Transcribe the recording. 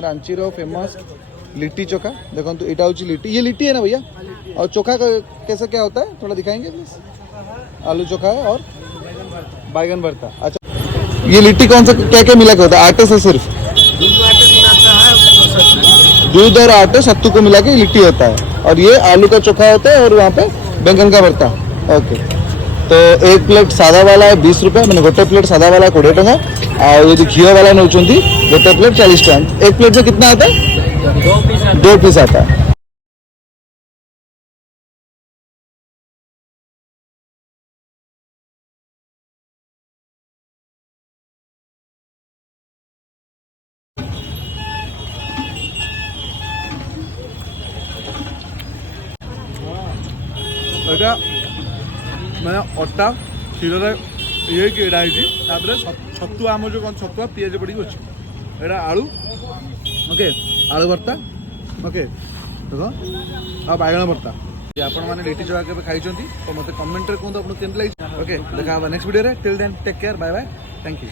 रांची रो famous litti chokha देखो तो इटा होची लिट्टी, ये लिट्टी है ना भैया? और चोखा कैसा क्या होता है थोड़ा दिखाएंगे प्लीज? आलू चोखा है और बैगन भरता। अच्छा ये लिट्टी कौन सा क्या क्या मिला के होता है? आटे से सिर्फ दूध और आटे सत्तू को मिला के लिट्टी होता है, और ये आलू का चोखा होता है और वहाँ पे बैंगन का भरता। ओके तो एक प्लेट सादा वाला है 20 रुपये, मैंने गोटे प्लेट सादा वाला 20 टका, और ये घी वाला नौ गोटे प्लेट 40 टका। एक प्लेट में कितना आता है? 2 पीस आता है। मैंने अटा क्षीर ये छतुआ आम जो छतुआ पिज पड़ी अच्छे आलू ओके आलू भर्ता ओके देख आ बैगण भर्ता। आपण मैंने लिट्टी चोखा के खाई तो मत कमेंट कहते आपको केमती लगी। ओके देखा next video till then take care bye bye thank you.